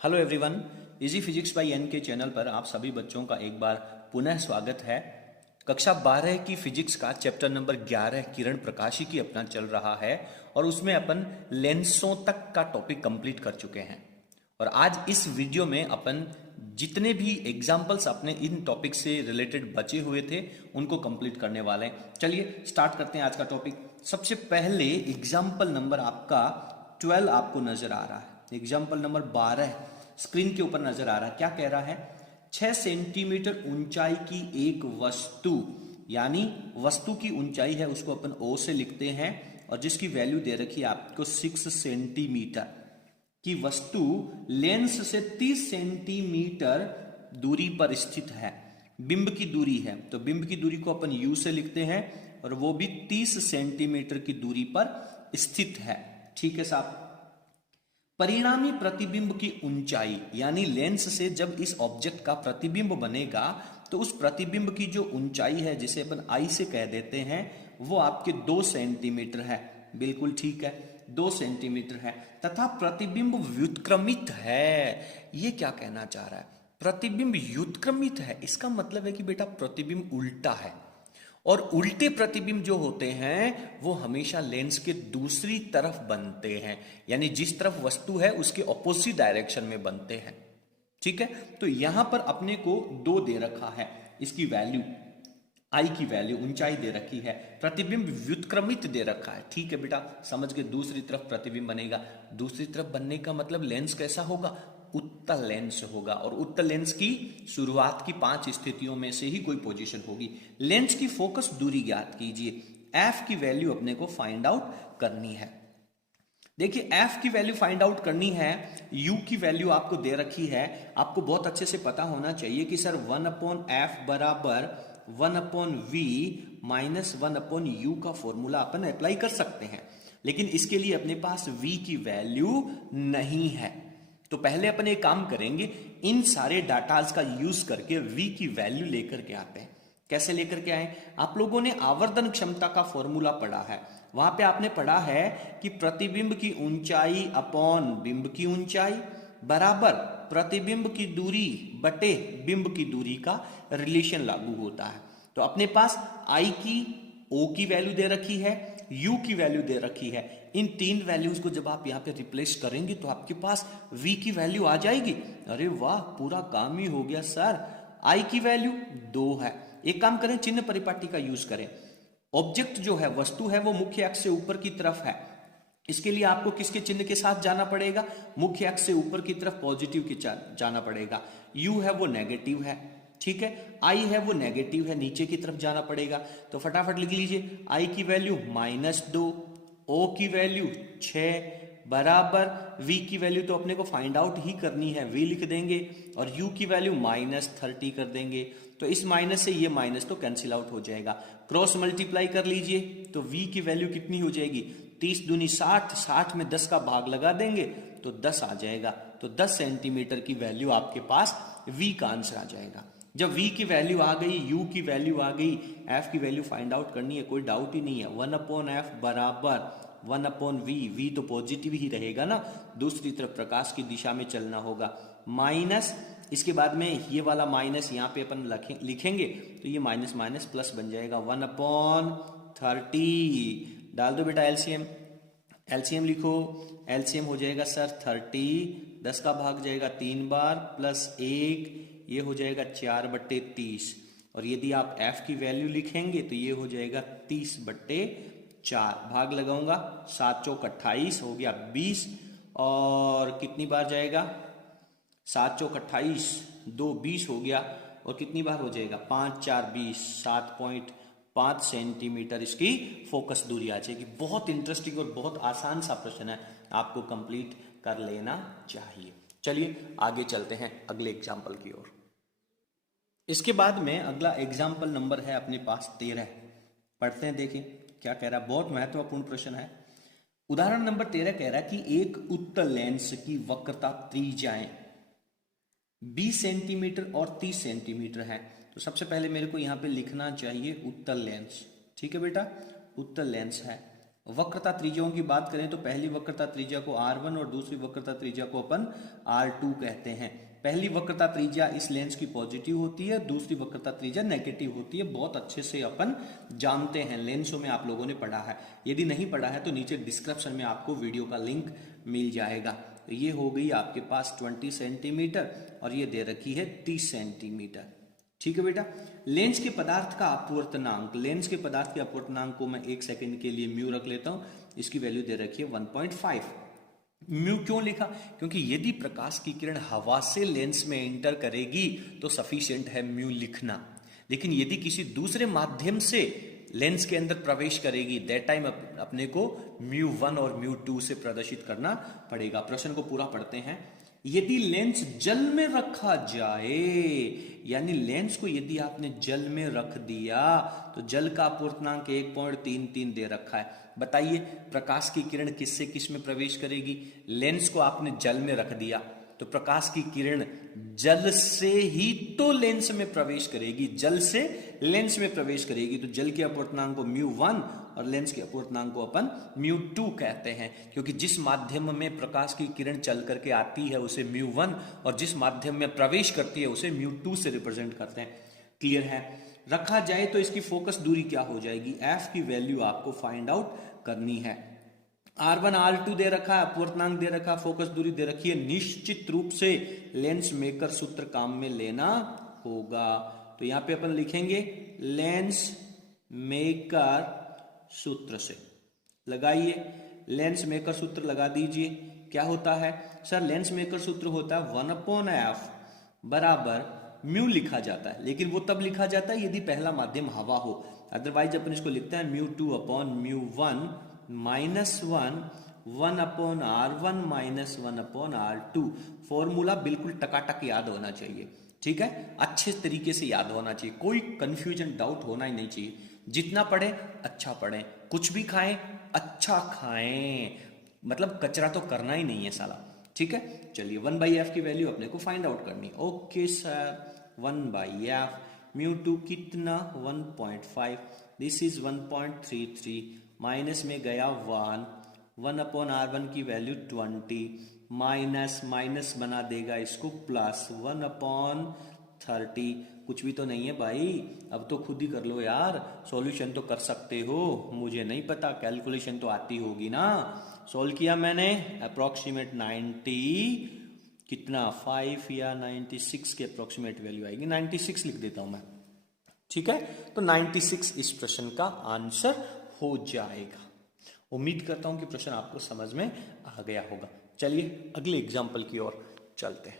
Hello everyone, easy physics by N K channel पर आप सभी बच्चों का एक बार पुनः स्वागत है। कक्षा 12 की फिजिक्स का चैप्टर नंबर 11 किरण प्रकाशी की अपना चल रहा है और उसमें अपन लेंसों तक का टॉपिक कंप्लीट कर चुके हैं। और आज इस वीडियो में अपन जितने भी एग्जाम्पल्स अपने इन टॉपिक से रिलेटेड बचे हुए थे उनको कंप्लीट करने वाले हैं। चलिए स्टार्ट करते हैं आज का टॉपिक। सबसे पहले एग्जाम्पल नंबर आपका 12 आपको नजर आ रहा है। एग्जाम्पल नंबर 12 स्क्रीन के ऊपर नजर आ रहा है। क्या कह रहा है? 6 सेंटीमीटर ऊंचाई की एक वस्तु, यानी वस्तु की ऊंचाई है उसको अपन ओ से लिखते हैं और जिसकी वैल्यू दे रखी है आपको 6 सेंटीमीटर की वस्तु लेंस से 30 सेंटीमीटर दूरी पर स्थित है। बिंब की दूरी है तो बिंब की दूरी को अपन यू से लिखते हैं और वो भी 30 सेंटीमीटर की दूरी पर स्थित है। ठीक है साहब। परिणामी प्रतिबिंब की ऊंचाई, यानी लेंस से जब इस ऑब्जेक्ट का प्रतिबिंब बनेगा तो उस प्रतिबिंब की जो ऊंचाई है जिसे अपन आई से कह देते हैं वो आपके 2 सेंटीमीटर है। बिल्कुल ठीक है, 2 सेंटीमीटर है। तथा प्रतिबिंब व्युत्क्रमित है। ये क्या कहना चाह रहा है? प्रतिबिंब व्युत्क्रमित है, इसका मतलब है कि बेटा प्रतिबिंब उल्टा है और उल्टे प्रतिबिंब जो होते हैं वो हमेशा लेंस के दूसरी तरफ बनते हैं, यानी जिस तरफ वस्तु है उसके ऑपोजिट डायरेक्शन में बनते हैं। ठीक है, तो यहां पर अपने को 2 दे रखा है, इसकी वैल्यू आई की वैल्यू ऊंचाई दे रखी है, प्रतिबिंब व्युत्क्रमित दे रखा है। ठीक है बेटा, समझ के दूसरी तरफ प्रतिबिंब बनेगा। दूसरी तरफ बनने का मतलब लेंस कैसा होगा? उत्तल लेंस होगा और उत्तल लेंस की शुरुआत की 5 स्थितियों में से ही कोई पोजीशन होगी। लेंस की फोकस दूरी ज्ञात कीजिए। एफ की वैल्यू अपने को फाइंड आउट करनी है। देखिए एफ की वैल्यू फाइंड आउट करनी है, यू की वैल्यू आपको दे रखी है। आपको बहुत अच्छे से पता होना चाहिए कि सर 1/f बराबर 1/v माइनस 1/u का फॉर्मूला अपन अप्लाई कर सकते हैं, लेकिन इसके लिए अपने पास v की वैल्यू नहीं है। तो पहले अपन एक काम करेंगे, इन सारे डाटाज का यूज करके v की वैल्यू लेकर के आते हैं। कैसे लेकर के आए? आप लोगों ने आवर्धन क्षमता का फॉर्मूला पढ़ा है, वहां पे आपने पढ़ा है कि प्रतिबिंब की ऊंचाई अपॉन बिंब की ऊंचाई बराबर प्रतिबिंब की दूरी बटे बिंब की दूरी का रिलेशन लागू होता है। तो अपने पास आई की, ओ की वैल्यू दे रखी है, यू की वैल्यू दे रखी है। इन 3 वैल्यूज को जब आप यहां पे रिप्लेस करेंगे तो आपके पास v की वैल्यू आ जाएगी। अरे वाह, पूरा काम ही हो गया सर। आई की वैल्यू 2 है। एक काम करें, चिन्ह परिपाटी का यूज करें। ऑब्जेक्ट जो है, वस्तु है, वो मुख्य अक्ष से ऊपर की तरफ है। इसके लिए आपको किसके चिन्ह के साथ जाना पड़ेगा? मुख्य अक्ष से ऊपर की तरफ पॉजिटिव के जाना पड़ेगा। यू है वो नेगेटिव है, ठीक है। आई है वो नेगेटिव है, नीचे की तरफ जाना पड़ेगा। तो फटाफट लिख लीजिए, आई की वैल्यू -2, ओ की वैल्यू 6 बराबर v की वैल्यू तो अपने को फाइंड आउट ही करनी है, v लिख देंगे और u की वैल्यू -30 कर देंगे। तो इस माइनस से ये माइनस तो कैंसिल आउट हो जाएगा। क्रॉस मल्टीप्लाई कर लीजिए तो v की वैल्यू कितनी हो जाएगी? 30 दूनी 60, 60 में 10 का भाग लगा देंगे तो 10 आ जाएगा। तो 10 सेंटीमीटर की वैल्यू आपके पास v का आंसर आ जाएगा। जब v की वैल्यू आ गई, u की वैल्यू आ गई, f की वैल्यू फाइंड आउट करनी है, कोई डाउट ही नहीं है। 1/f बराबर 1/v, v तो पॉजिटिव ही रहेगा ना, दूसरी तरफ प्रकाश की दिशा में चलना होगा। माइनस, इसके बाद में ये वाला माइनस यहाँ पे अपन लिखेंगे तो ये माइनस माइनस प्लस बन जाएगा। 1/30 डाल दो बेटा एलसीएम, एलसीएम लिखो। एलसीएम हो जाएगा सर 30, 10 का भाग जाएगा 3 बार प्लस 1, ये हो जाएगा 4/30। और यदि आप f की वैल्यू लिखेंगे तो ये हो जाएगा 30/4। भाग लगाऊंगा, 7 चौक 28 हो गया 20, और कितनी बार जाएगा? 7 चौक 28, 2 20 हो गया, और कितनी बार हो जाएगा? 5 4 20, 7.5 सेंटीमीटर इसकी फोकस दूरी आ जाएगी। बहुत इंटरेस्टिंग और बहुत आसान सा प्रश्न है, आपको कंप्लीट कर लेना चाहिए। चलिए आगे चलते हैं अगले एग्जाम्पल की ओर। इसके बाद में अगला एग्जाम्पल नंबर है अपने पास 13। पढ़ते हैं, देखिए क्या कह रहा है। बहुत महत्वपूर्ण प्रश्न है। उदाहरण नंबर 13 कह रहा है कि एक उत्तल लेंस की वक्रता त्रिज्याएं 20 सेंटीमीटर और 30 सेंटीमीटर है। तो सबसे पहले मेरे को यहां पे लिखना चाहिए उत्तल लेंस। ठीक है बेटा, उत्तल लेंस है वक्रता त्रिज्याओं की बात करें तो पहली वक्रता त्रिज्या को R1 और दूसरी वक्रता त्रिज्या को अपन R2 कहते हैं। पहली वक्रता त्रिज्या इस लेंस की पॉजिटिव होती है, दूसरी वक्रता त्रिज्या नेगेटिव होती है। बहुत अच्छे से अपन जानते हैं, लेंसों में आप लोगों ने पढ़ा है। यदि नहीं पढ़ा है तो नीचे डिस्क्रिप्शन में आपको वीडियो का लिंक मिल जाएगा। तो ये हो गई आपके पास 20 सेंटीमीटर और ये दे रखी है 30 सेंटीमीटर। ठीक है बेटा। लेंस के पदार्थ का अपवर्तनांक, लेंस के पदार्थ के अपवर्तनांक को मैं 1 सेकंड के लिए म्यू रख लेता हूं। इसकी वैल्यू दे रखी है 1.5। म्यू क्यों लिखा? क्योंकि यदि प्रकाश की किरण हवा से लेंस में एंटर करेगी तो सफिशिएंट है म्यू लिखना, लेकिन यदि किसी दूसरे माध्यम से लेंस के अंदर प्रवेश करेगी दैट टाइम अपने को μ1 और μ2 से प्रदर्शित करना पड़ेगा। प्रश्न को पूरा पढ़ते हैं। यदि लेंस जल में रखा जाए, यानी लेंस को यदि आपने जल में रख दिया तो जल का अपवर्तनांक 1.33 दे रखा है। बताइए प्रकाश की किरण किससे किस में प्रवेश करेगी? लेंस को आपने जल में रख दिया तो प्रकाश की किरण जल से ही तो लेंस में प्रवेश करेगी, जल से लेंस में प्रवेश करेगी। तो जल के अपवर्तनांक को μ1 और लेंस के अपवर्तनांक को अपन μ2 कहते हैं, क्योंकि जिस माध्यम में प्रकाश की किरण चल करके आती है उसे μ1 और जिस माध्यम में प्रवेश करती है उसे μ2 से रिप्रेजेंट करते हैं। क्लियर है? रखा जाए तो इसकी फोकस दूरी क्या हो जाएगी? F की वैल्यू आपको फाइंड आउट करनी है। R1 R2 दे रखा है, अपवर्तनांक दे रखा, फोकस दूरी दे रखी है। निश्चित रूप से लेंस मेकर सूत्र काम में लेना होगा। तो यहां पे अपन लिखेंगे लेंस मेकर सूत्र से लगाइए। लेंस मेकर सूत्र लगा दीजिए। क्या होता है सर? लेंस मेकर सूत्र होता है 1/f बराबर म्यू लिखा जाता है, लेकिन वो तब लिखा जाता है यदि पहला माध्यम हवा हो। अदरवाइज अपन इसको लिखते हैं μ2/μ1 -1 1/R1 -1/R2। फॉर्मूला बिल्कुल टकाटक याद होना चाहिए। ठीक है, अच्छे तरीके से याद होना चाहिए, कोई कंफ्यूजन डाउट होना ही नहीं चाहिए। जितना पढ़े अच्छा पढ़ें, कुछ भी खाएं अच्छा खाएं, मतलब कचरा तो करना ही नहीं है साला। ठीक है, चलिए 1/f की वैल्यू अपने को फाइंड आउट करनी। ओके सर, 1/f μ2 कितना 1.5, दिस इज 1.33, माइनस में गया 1/R1 की वैल्यू 20, माइनस माइनस बना देगा इसको प्लस 1/30। कुछ भी तो नहीं है भाई, अब तो खुद ही कर लो यार, सॉल्यूशन तो कर सकते हो, मुझे नहीं पता, कैलकुलेशन तो आती होगी ना। सॉल्व किया मैंने, अप्रोक्सीमेट 90 कितना 5 या 96 के अप्रोक्सीमेट वैल्यू आएगी, 96 लिख देता हूं मैं। ठीक है, तो 96 इस प्रश्न का आंसर हो जाएगा। उम्मीद करता हूं कि प्रश्न आपको समझ में आ गया होगा। चलिए अगले एग्जाम्पल की ओर चलते हैं।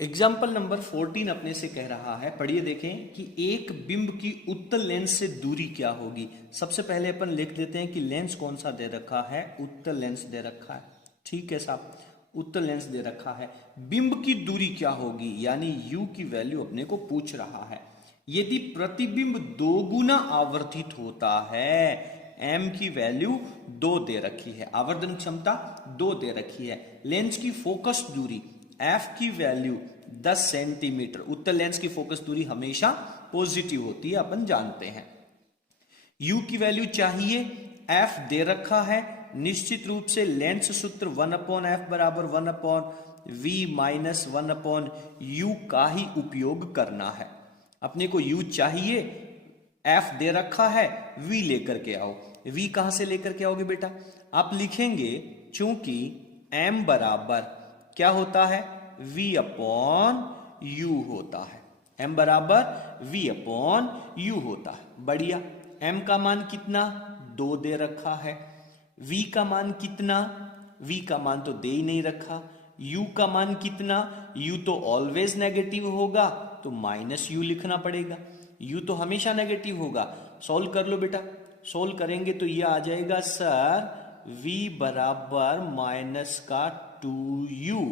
एग्जाम्पल नंबर 14 अपने से कह रहा है, पढ़िए देखें कि एक बिंब की उत्तल लेंस से दूरी क्या होगी। सबसे पहले अपन लिख देते हैं कि लेंस कौन सा दे रखा है, उत्तल लेंस दे रखा है। ठीक है साहब, उत्तल लेंस दे रखा है। बिंब की दूरी क्या होगी, यानी u की वैल्यू अपने को पूछ रहा है। यदि प्रतिबिंब 2 गुना आवर्धित होता है, m की वैल्यू 2 दे रखी है, आवर्धन क्षमता 2 दे रखी है, लेंस की फोकस दूरी f की वैल्यू 10 सेंटीमीटर। उत्तल लेंस की फोकस दूरी हमेशा पॉजिटिव होती है, अपन जानते हैं। u की वैल्यू चाहिए, f दे रखा है। निश्चित रूप से लेंस सूत्र 1/f बराबर 1/v माइनस 1/u का ही उपयोग करना है। अपने को u चाहिए, f दे रखा है, v लेकर के आओ। v कहां से लेकर के आओगे बेटा? आप लिखेंगे चूंकि m बराबर क्या होता है, v/u होता है। m बराबर v/u होता है। बढ़िया, m का मान कितना 2 दे रखा है, v का मान कितना, v का मान तो दे ही नहीं रखा, u का मान कितना, u तो ऑलवेज नेगेटिव होगा तो -u लिखना पड़ेगा, u तो हमेशा नेगेटिव होगा। सॉल्व कर लो बेटा, सॉल्व करेंगे तो ये आ जाएगा सर v बराबर माइनस का 2u।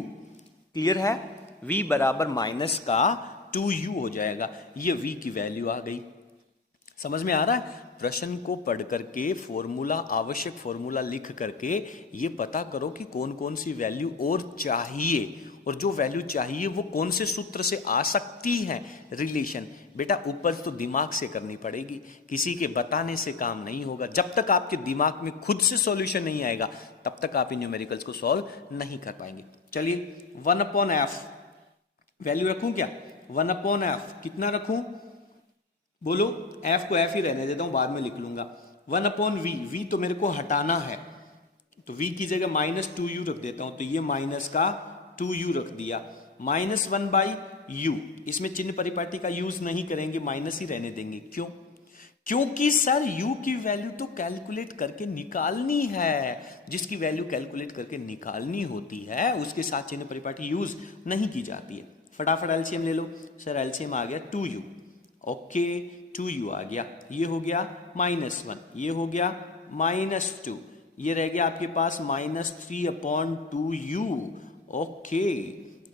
क्लियर है, v बराबर माइनस का 2u हो जाएगा। ये v की वैल्यू आ गई। समझ में आ रहा है? प्रश्न को पढ़ करके फॉर्मूला, आवश्यक फॉर्मूला लिख करके ये पता करो कि कौन कौन सी वैल्यू और चाहिए, और जो वैल्यू चाहिए वो कौन से सूत्र से आ सकती है, रिलेशन। बेटा उपज तो दिमाग से करनी पड़ेगी, किसी के बताने से काम नहीं होगा। जब तक आपके दिमाग में खुद से सॉल्यूशन नहीं आएगा तब तक आप इन न्यूमेरिकल्स को सॉल्व नहीं कर पाएंगे। चलिए 1/f वैल्यू रखूं क्या, 1/f कितना रखूं, बोलो। f को f ही रहने देता हूं, बाद में लिख लूंगा। 1/v, v तो मेरे को हटाना है तो v की जगह -2u रख देता हूं, तो ये माइनस का 2u रख दिया। -1/u, इसमें चिन्ह परिपाटी का यूज नहीं करेंगे, माइनस ही रहने देंगे। क्यों? क्योंकि सर u की वैल्यू तो कैलकुलेट करके निकालनी है, जिसकी वैल्यू कैलकुलेट करके निकालनी होती है उसके साथ चिन्ह परिपाटी यूज नहीं की जाती है। फटाफट एलसीएम ले लो। सर एलसीएम आ गया 2u, ओके 2u आ गया, ये हो गया -1, ये हो गया -2, ये रह गया आपके पास -3/2u, ओके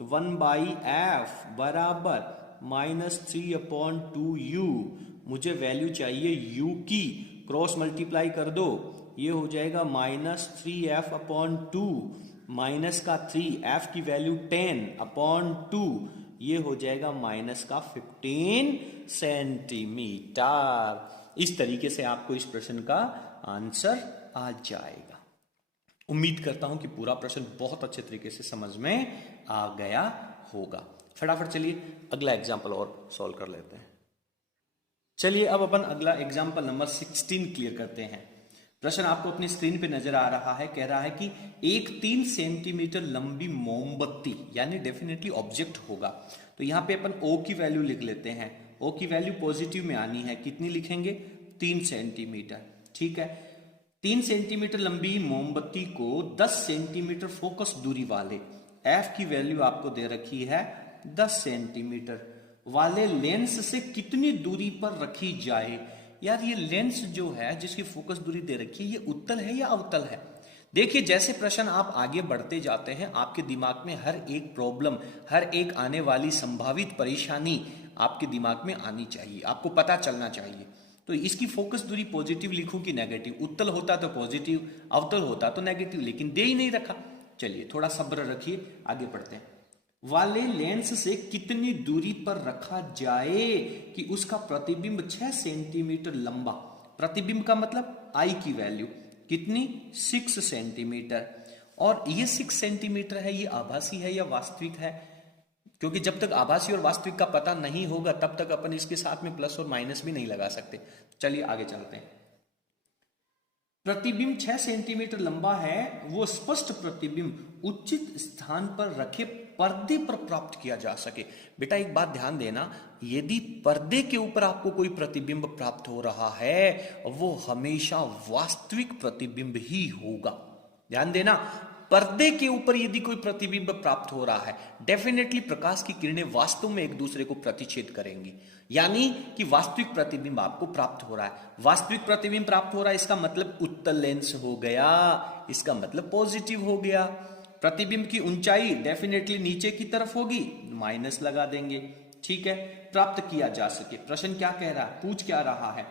1/f बराबर -3/2u। मुझे वैल्यू चाहिए u की, क्रॉस मल्टीप्लाई कर दो, ये हो जाएगा -3f/2, माइनस का 3, f की वैल्यू 10/2, ये हो जाएगा -15 सेंटीमीटर। इस तरीके से आपको इस प्रश्न का आंसर आ जाएगा। उम्मीद करता हूं कि पूरा प्रश्न बहुत अच्छे तरीके से समझ में आ गया होगा। फटाफट चलिए अगला एग्जाम्पल और सॉल्व कर लेते हैं। चलिए अब अपन अगला एग्जाम्पल नंबर 16 क्लियर करते हैं। प्रश्न आपको अपनी स्क्रीन पे नजर आ रहा है, कह रहा है कि एक 3 सेंटीमीटर लंबी मोमबत्ती, यानी डेफिनेटली ऑब्जेक्ट होगा। तो यहां पे अपन O की वैल्यू लिख लेते हैं। O की वैल्यू पॉजिटिव में आनी है, कितनी लिखेंगे 3 सेंटीमीटर, ठीक है। 3 सेंटीमीटर लंबी मोमबत्ती को 10 सेंटीमीटर फोकस दूरी वाले F की वैल्यू आपको दे रखी है 10 सेंटीमीटर वाले लेंस से कितनी दूरी पर रखी जाए। यार ये लेंस जो है जिसकी फोकस दूरी दे रखी है, ये उत्तल है या अवतल है। देखिए जैसे प्रश्न आप आगे बढ़ते जाते हैं आपके दिमाग में हर एक प्रॉब्लम, हर एक आने वाली संभावित परेशानी आपके दिमाग में आनी चाहिए, आपको पता चलना चाहिए। तो इसकी फोकस दूरी पॉजिटिव लिखूं कि नेगेटिव, उत्तल होता तो पॉजिटिव, अवतल होता तो नेगेटिव, लेकिन दे ही नहीं रखा। चलिए थोड़ा सब्र रखिए, आगे बढ़ते हैं। वाले लेंस से कितनी दूरी पर रखा जाए कि उसका प्रतिबिंब 6 सेंटीमीटर लंबा, प्रतिबिंब का मतलब आई की वैल्यू कितनी 6 सेंटीमीटर, और ये 6 सेंटीमीटर है, ये आभासी है या वास्तविक है, क्योंकि जब तक आभासी और वास्तविक का पता नहीं होगा तब तक अपन इसके साथ में प्लस और माइनस भी नहीं लगा सकते। चलिए आगे चलते हैं। प्रतिबिंब 6 सेंटीमीटर लंबा है, वो स्पष्ट प्रतिबिंब उचित स्थान पर रखे पर्दे पर प्राप्त किया जा सके। बेटा एक बात ध्यान देना, यदि पर्दे के ऊपर आपको कोई प्रतिबिंब प्राप्त हो रहा है वो हमेशा वास्तविक प्रतिबिंब ही होगा। ध्यान देना, पर्दे के ऊपर यदि कोई प्रतिबिंब प्राप्त हो रहा है डेफिनेटली प्रकाश की किरणें वास्तव में एक दूसरे को प्रतिच्छेद करेंगी, यानी कि वास्तविक प्रतिबिंब आपको प्राप्त हो रहा है। वास्तविक प्रतिबिंब प्राप्त हो रहा है इसका मतलब उत्तल लेंस हो गया, इसका मतलब पॉजिटिव हो गया। प्रतिबिंब की ऊंचाई डेफिनेटली नीचे की तरफ होगी, माइनस लगा देंगे, ठीक है। प्राप्त किया जा सके, प्रश्न क्या कह रहा है, पूछ क्या रहा है,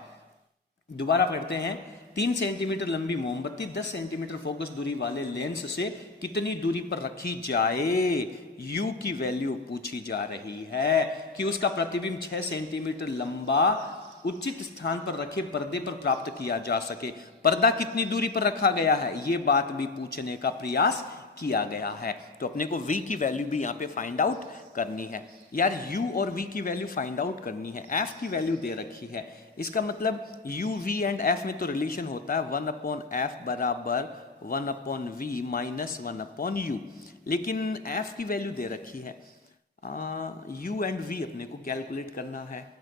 दोबारा पढ़ते हैं। 3 सेंटीमीटर लंबी मोमबत्ती 10 सेंटीमीटर फोकस दूरी वाले लेंस से कितनी दूरी पर रखी जाए, U की वैल्यू पूछी जा रही है कि उसका प्रतिबिंब 6 सेंटीमीटर लंबा उचित स्थान पर रखे पर्दे पर प्राप्त किया जा सके। पर्दा कितनी दूरी पर रखा गया है ये बात भी पूछने का प्रयास किया गया है, तो अपने को V की वैल्यू भी यहाँ पे फाइंड आउट करनी है। यार U और V की वैल्यू फाइंड आउट करनी है, F की वैल्यू दे रखी है, इसका मतलब U, V एंड F में तो रिलेशन होता है 1/f बराबर 1/v माइनस 1/u, लेकिन F की वैल्यू दे रखी है, U एंड V अपने को कैलकुलेट करना है,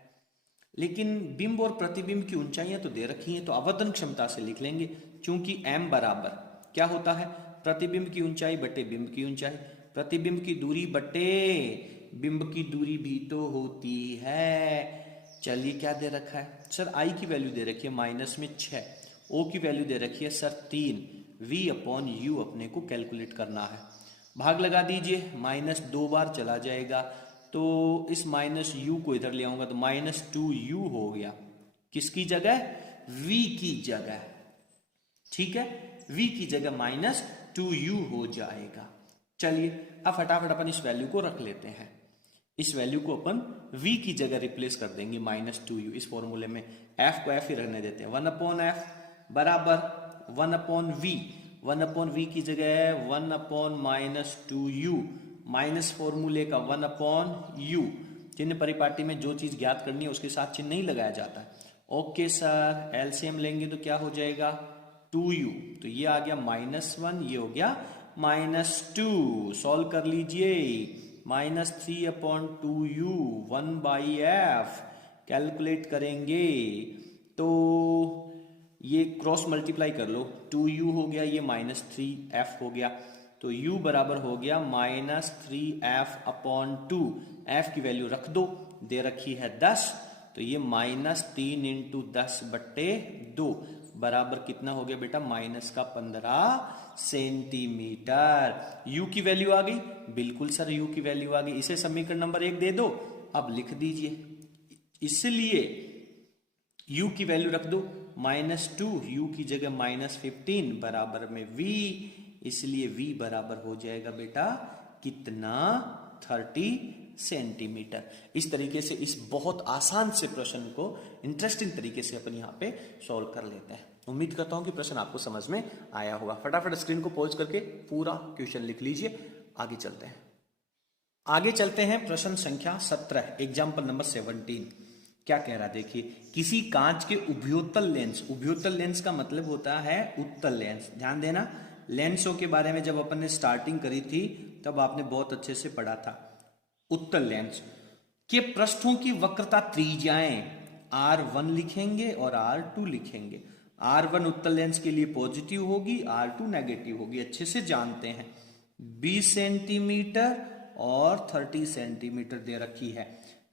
लेकिन बिंब और प्रतिबिंब की ऊंचाइयां तो दे रखी हैं, तो आवर्तन क्षमता से लिख लेंगे, चूंकि m बराबर क्या होता है, प्रतिबिंब की ऊंचाई बटे बिंब की ऊंचाई, प्रतिबिंब की दूरी बटे बिंब की दूरी भी तो होती है। चलिए क्या दे रखा है सर, I की वैल्यू दे रखी है माइनस में 6, O की वैल्यू दे रखी है सर 3, V/U अपने को कैलकुलेट करना है। भाग लगा दीजिए, माइनस 2 बार चला जाएगा तो इस माइनस U को इधर ले आऊंगा तो -2U हो गया, किसकी जगह, V की जगह, ठीक है, V की जगह -2U हो जाएगा, चलिए अब फटाफट अपन इस वैल्यू को रख लेते हैं। इस वैल्यू को अपन v की जगह रिप्लेस कर देंगे -2u। इस फॉर्मूले में f को f ही रहने देते हैं। 1/f बराबर 1/v। 1/v की जगह है 1/-2u माइनस फॉर्मूले का 1/u। चिन्ह परिपाटी में जो चीज ज्ञात करनी है उसके साथ चिन्ह नहीं लगाया जाता है। ओके सर, एलसीएम लेंगे तो क्या हो जाएगा 2u, तो ये आ गया -1, ये हो गया -2। सॉल्व कर लीजिए। -3/2u 1/f कैलकुलेट करेंगे तो ये क्रॉस मल्टीप्लाई कर लो। 2u हो गया, ये -3f हो गया, तो u बराबर हो गया -3f/2। f की वैल्यू रख दो, दे रखी है 10, तो ये -3 × 10/2 बराबर कितना हो गया बेटा -15 सेंटीमीटर। u की वैल्यू आ गई, बिल्कुल सर u की वैल्यू आ गई। इसे समीकरण नंबर 1 दे दो, अब लिख दीजिए। इसलिए u की वैल्यू रख दो -2, u की जगह -15 बराबर में v, इसलिए v बराबर हो जाएगा बेटा कितना 30 सेंटीमीटर। इस तरीके से इस बहुत आसान से प्रश्न को इंटरेस्टिंग तरीके से अपन यहाँ पे सॉल्व कर लेते हैं। उम्मीद करता हूं कि प्रश्न आपको समझ में आया होगा। फटाफट स्क्रीन को पॉज करके पूरा क्वेश्चन लिख लीजिए। आगे चलते हैं प्रश्न संख्या 17, एग्जाम्पल नंबर 17। क्या कह रहा है देखिए, किसी कांच के उभयोत्तल लेंस का मतलब होता है उत्तल लेंस। ध्यान देना, लेंसों के बारे में जब अपन ने स्टार्टिंग करी थी तब आपने बहुत अच्छे से पढ़ा था। उत्तल लेंस के पृष्ठों की वक्रता त्रिज्याएं R1 लिखेंगे और R2 लिखेंगे। R1 उत्तल लेंस के लिए पॉजिटिव होगी, R2 नेगेटिव होगी, अच्छे से जानते हैं। 20 सेंटीमीटर और 30 सेंटीमीटर दे रखी है।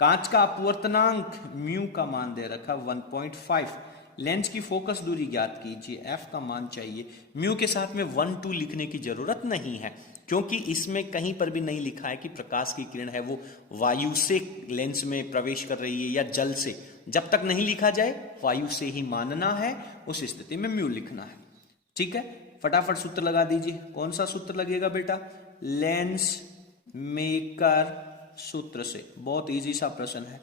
कांच का अपवर्तनांक म्यू का मान दे रखा 1.5। लेंस की फोकस दूरी ज्ञात कीजिए, f का मान चाहिए। म्यू के साथ में 1-2 लिखने की जरूरत नहीं है, क्योंकि इसमें कहीं पर भी नहीं लिखा है कि प्रकाश की किरण है वो वायु से लेंस में प्रवेश कर रही है या जल से। जब तक नहीं लिखा जाए वायु से ही मानना है, उस स्थिति में म्यू लिखना है। ठीक है, फटाफट सूत्र लगा दीजिए। कौन सा सूत्र लगेगा बेटा? लेंस मेकर सूत्र से। बहुत इजी सा प्रश्न है,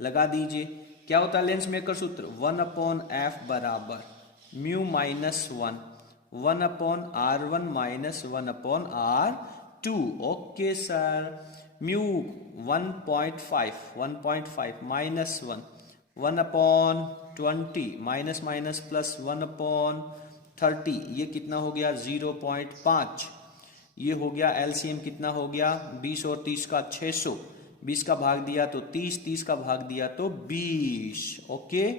लगा दीजिए। क्या होता है लेंस मेकर सूत्र? 1/f बराबर mu -1, 1/r1 -1/r2। Okay sir, mu 1.5 -1 1/20 minus plus 1/30, ये कितना हो गया 0.5। ये हो गया एलसीएम कितना हो गया 20 और 30 का 600। 20 का भाग दिया तो 30, 30 का भाग दिया तो 20। ओके,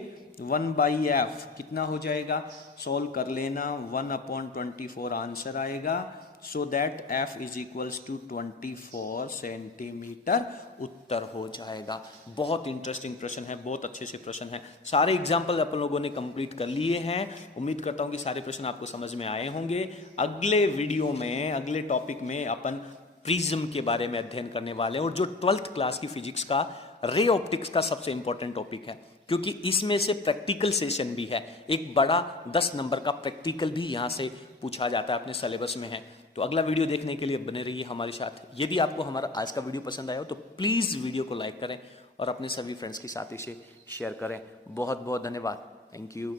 1/f कितना हो जाएगा? सॉल्व कर लेना, 1/24 आंसर आएगा। So that f is equals to 24 centimetre उत्तर हो जाएगा। बहुत इंटरेस्टिंग प्रश्न है, बहुत अच्छे से प्रश्न है। सारे एग्जाम्पल अपन लोगों ने कंप्लीट कर लिए हैं। उम्मीद करता हूं कि सारे प्रश्न आपको समझ में आए होंगे। अगले वीडियो में, अगले टॉपिक में अपन प्रिज्म के बारे में अध्ययन करने वाले हैं, और जो 12th क्लास की फिजिक्स का रे ऑप्टिक्स का सबसे इंपॉर्टेंट टॉपिक है, क्योंकि इसमें से प्रैक्टिकल सेशन भी है। एक बड़ा 10 नंबर का प्रैक्टिकल भी यहां से पूछा जाता है, अपने सिलेबस में है। तो अगला वीडियो देखने के लिए बने रहिए हमारे साथ। यदि आपको हमारा आज का वीडियो पसंद आया हो तो प्लीज वीडियो को लाइक करें और अपने सभी फ्रेंड्स के साथ इसे शेयर करें। बहुत बहुत धन्यवाद। Thank you.